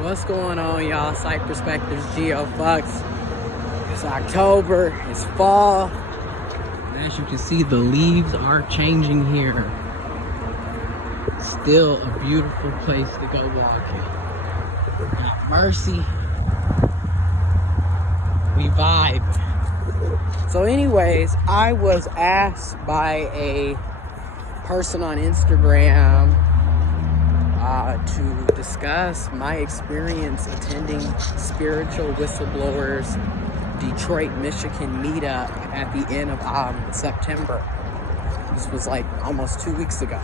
What's going on, y'all? Sight Perspectives, giofvcks. It's October, it's fall, and as you can see, the leaves are changing here. Still a beautiful place to go walking. At Mercy, we vibed. So anyways, I was asked by a person on Instagram to discuss my experience attending Spiritual Whistleblowers Detroit, Michigan meetup at the end of September. This was like almost 2 weeks ago.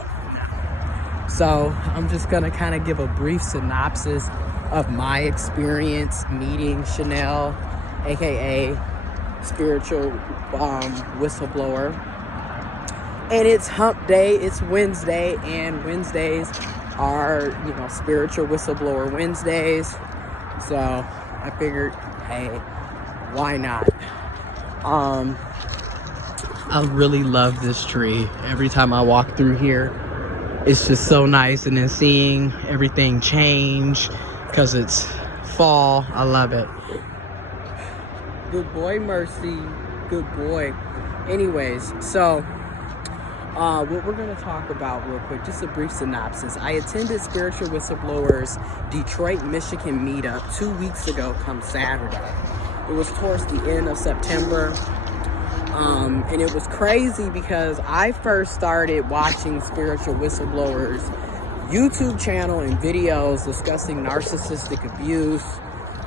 So I'm just gonna kind of give a brief synopsis of my experience meeting Chanel, aka Spiritual Whistleblower. And it's hump day, it's Wednesday, and Wednesdays are, Spiritual Whistleblower Wednesdays. So I figured, hey, why not? I really love this tree. Every time I walk through here, it's just so nice. And then seeing everything change because it's fall, I love it. Good boy, Mercy. Good boy. Anyways, so what we're going to talk about real quick, just a brief synopsis. I attended Spiritual Whistleblowers Detroit, Michigan meetup 2 weeks ago come Saturday. It was towards the end of September. And it was crazy because I first started watching Spiritual Whistleblowers YouTube channel and videos discussing narcissistic abuse,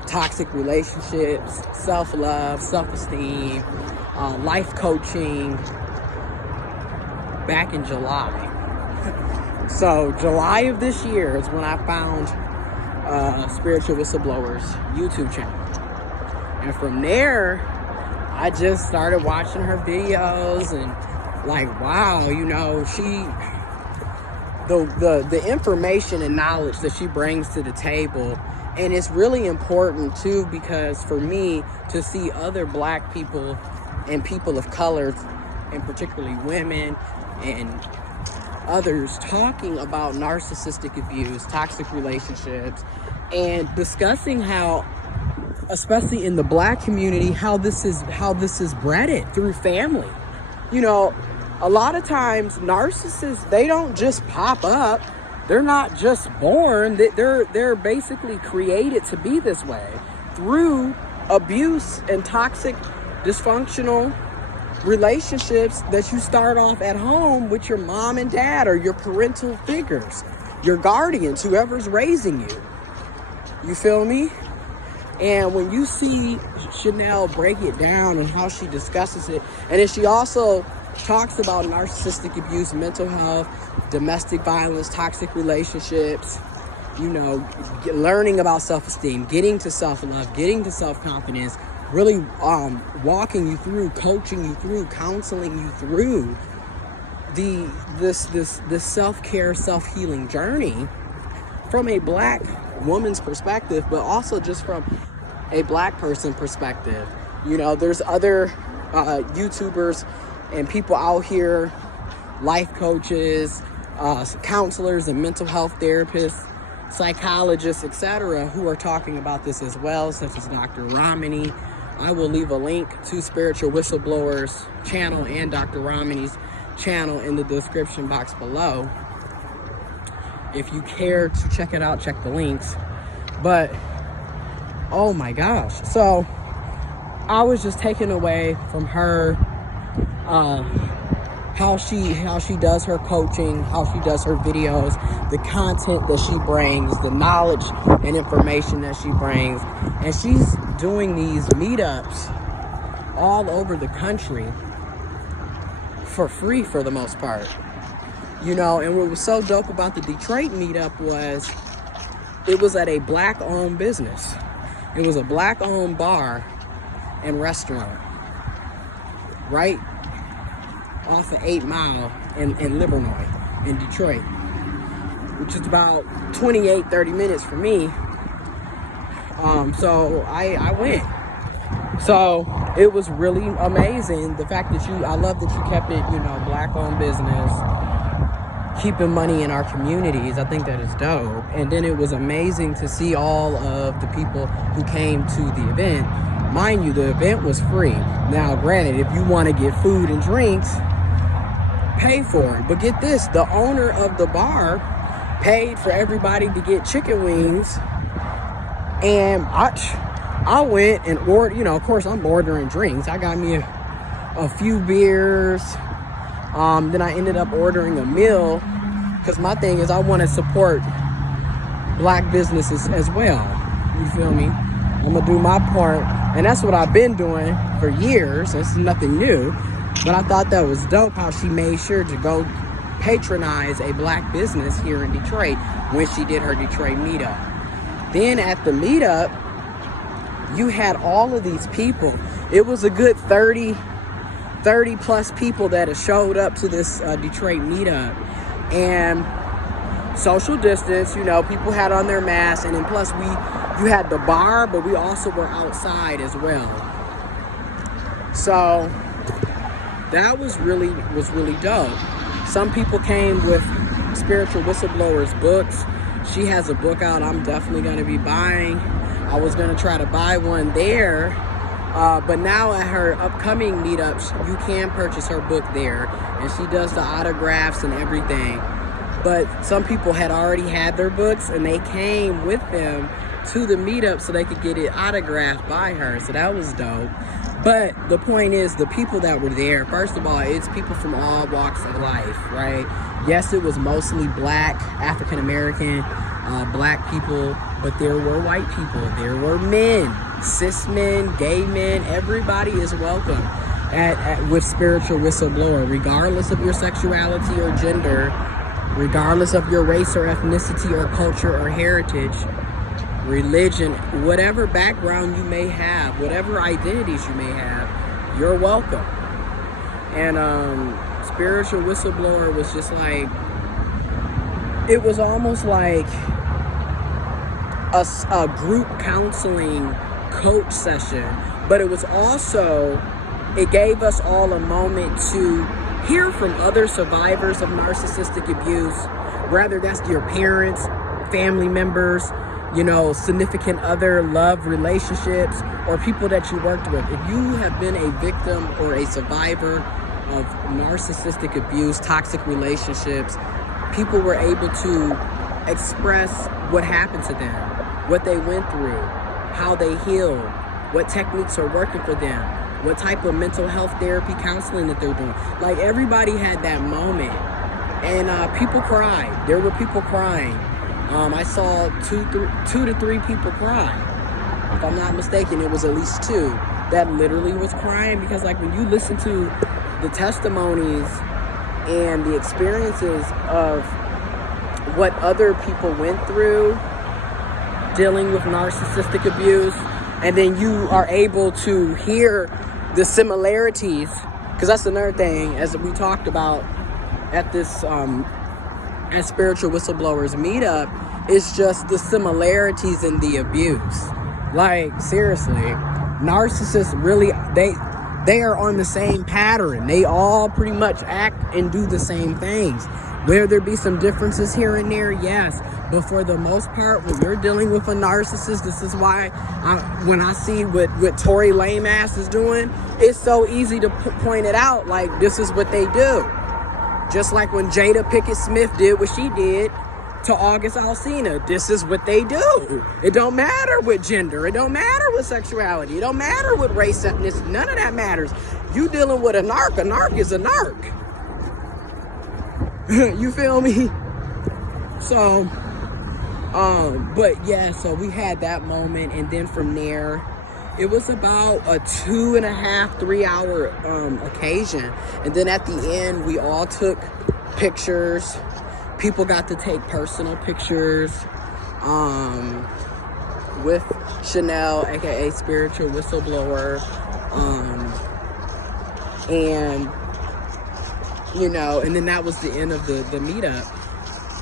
toxic relationships, self-love, self-esteem, life coaching, back in July. So July of this year is when I found Spiritual Whistleblowers YouTube channel. And from there, I just started watching her videos and like, wow, the information and knowledge that she brings to the table. And it's really important too, because for me to see other Black people and people of color, and particularly women and others, talking about narcissistic abuse, toxic relationships, and discussing how, especially in the Black community, how this is bred through family. A lot of times narcissists, they don't just pop up. They're not just born. They're basically created to be this way through abuse and toxic, dysfunctional relationships that you start off at home with your mom and dad or your parental figures, your guardians, whoever's raising you. You feel me? And when you see Chanel break it down and how she discusses it, and then she also talks about narcissistic abuse, mental health, domestic violence, toxic relationships, learning about self-esteem, getting to self-love, getting to self-confidence, really walking you through, coaching you through, counseling you through this self-care, self-healing journey from a Black woman's perspective, but also just from a Black person perspective. There's other YouTubers and people out here, life coaches, counselors and mental health therapists, psychologists, etc., who are talking about this as well, such as Dr. Ramani. I will leave a link to Spiritual Whistleblowers channel and Dr. Ramani's channel in the description box below. If you care to check it out, check the links. But oh my gosh, so I was just taken away from her, how she does her coaching, how she does her videos, the content that she brings, the knowledge and information that she brings. And she's doing these meetups all over the country for free for the most part. And what was so dope about the Detroit meetup was it was at a Black-owned business. It was a Black-owned bar and restaurant right off of 8 Mile in Livernois in Detroit, which is about 28-30 minutes for me. So I went. So it was really amazing. The fact that I love that you kept it, Black-owned business. keeping money in our communities. I think that is dope. And then it was amazing to see all of the people who came to the event. Mind you, the event was free. Now, granted, if you want to get food and drinks, pay for it. But get this, the owner of the bar paid for everybody to get chicken wings. And I went and ordered, you know, of course I'm ordering drinks. I got me a few beers. Then I ended up ordering a meal, because my thing is I want to support black businesses as well. You feel me? I'm gonna do my part, and that's what I've been doing for years. It's nothing new, but I thought that was dope how she made sure to go patronize a black business here in Detroit when she did her Detroit meetup. Then at the meetup, you had all of these people. It was a good 30 plus people that had showed up to this Detroit meetup. And social distance, you know, people had on their masks, and then plus you had the bar, but we also were outside as well. So that was really dope. Some people came with Spiritual Whistleblowers books. She has a book out I'm definitely going to be buying. I was going to try to buy one there, but now at her upcoming meetups, you can purchase her book there, and she does the autographs and everything. But some people had already had their books, and they came with them to the meetup so they could get it autographed by her. So that was dope. But the point is, the people that were there, first of all, it's people from all walks of life, right? Yes, it was mostly black, African American, black people, but there were white people, there were men, cis men, gay men. Everybody is welcome with Spiritual Whistleblower, regardless of your sexuality or gender, regardless of your race or ethnicity or culture or heritage, religion, whatever background you may have, whatever identities you may have, you're welcome. And Spiritual Whistleblower was just like, it was almost like a group counseling coach session, but it was also, it gave us all a moment to hear from other survivors of narcissistic abuse, whether that's your parents, family members, you know, significant other, love relationships, or people that you worked with. If you have been a victim or a survivor of narcissistic abuse, toxic relationships, people were able to express what happened to them, what they went through, how they healed, what techniques are working for them, what type of mental health therapy counseling that they're doing. Like, everybody had that moment, and people cried. There were people crying. I saw two to three people cry. If I'm not mistaken, it was at least two that literally was crying, because like when you listen to the testimonies and the experiences of what other people went through dealing with narcissistic abuse, and then you are able to hear the similarities, because that's another thing, as we talked about at this at Spiritual Whistleblowers meetup, is just the similarities in the abuse. Like, seriously, narcissists really, they are on the same pattern. They all pretty much act and do the same things. Will there be some differences here and there? Yes. But for the most part, when you're dealing with a narcissist, this is why when I see what Tory Lame ass is doing, it's so easy to point it out. Like, this is what they do. Just like when Jada Pinkett Smith did what she did to August Alsina. This is what they do. It don't matter what gender. It don't matter what sexuality. It don't matter what race, ethnicity. None of that matters. You dealing with a narc. A narc is a narc. You feel me? So, but yeah, so we had that moment, and then from there, it was about a 2.5, 3 hour occasion. And then at the end, we all took pictures. People got to take personal pictures with Chanel, aka Spiritual Whistleblower, and you know, and then that was the end of the meetup.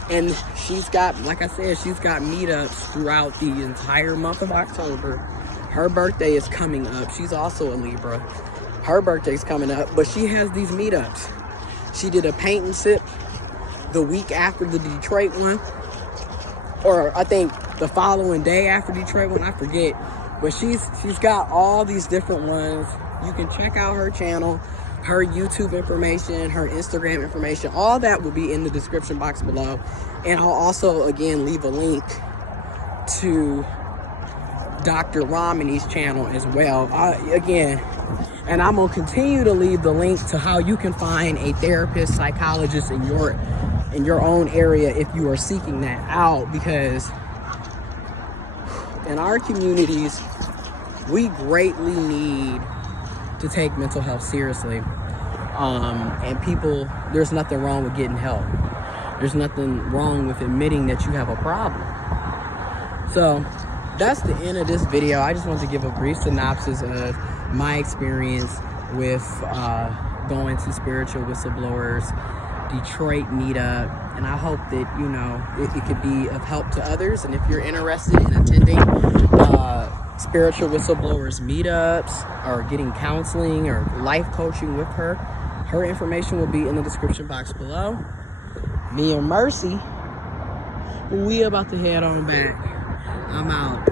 And she's got, like I said, she's got meetups throughout the entire month of October. Her birthday is coming up. She's also a Libra. Her birthday's coming up, but she has these meetups. She did a paint and sip the week after the Detroit one, or I think the following day after Detroit one, I forget. But she's got all these different ones. You can check out her channel, her YouTube information, her Instagram information. All that will be in the description box below. And I'll also, again, leave a link to Dr. Romney's channel as well. And I'm gonna continue to leave the link to how you can find a therapist, psychologist in your own area if you are seeking that out, because in our communities, we greatly need to take mental health seriously. And people, there's nothing wrong with getting help. There's nothing wrong with admitting that you have a problem. So that's the end of this video. I just wanted to give a brief synopsis of my experience with going to Spiritual Whistleblowers Detroit meetup, and I hope that, you know, it could be of help to others. And if you're interested in attending Spiritual Whistleblowers meetups or getting counseling or life coaching with her, her information will be in the description box below. Me and Mercy, we about to head on back. I'm out.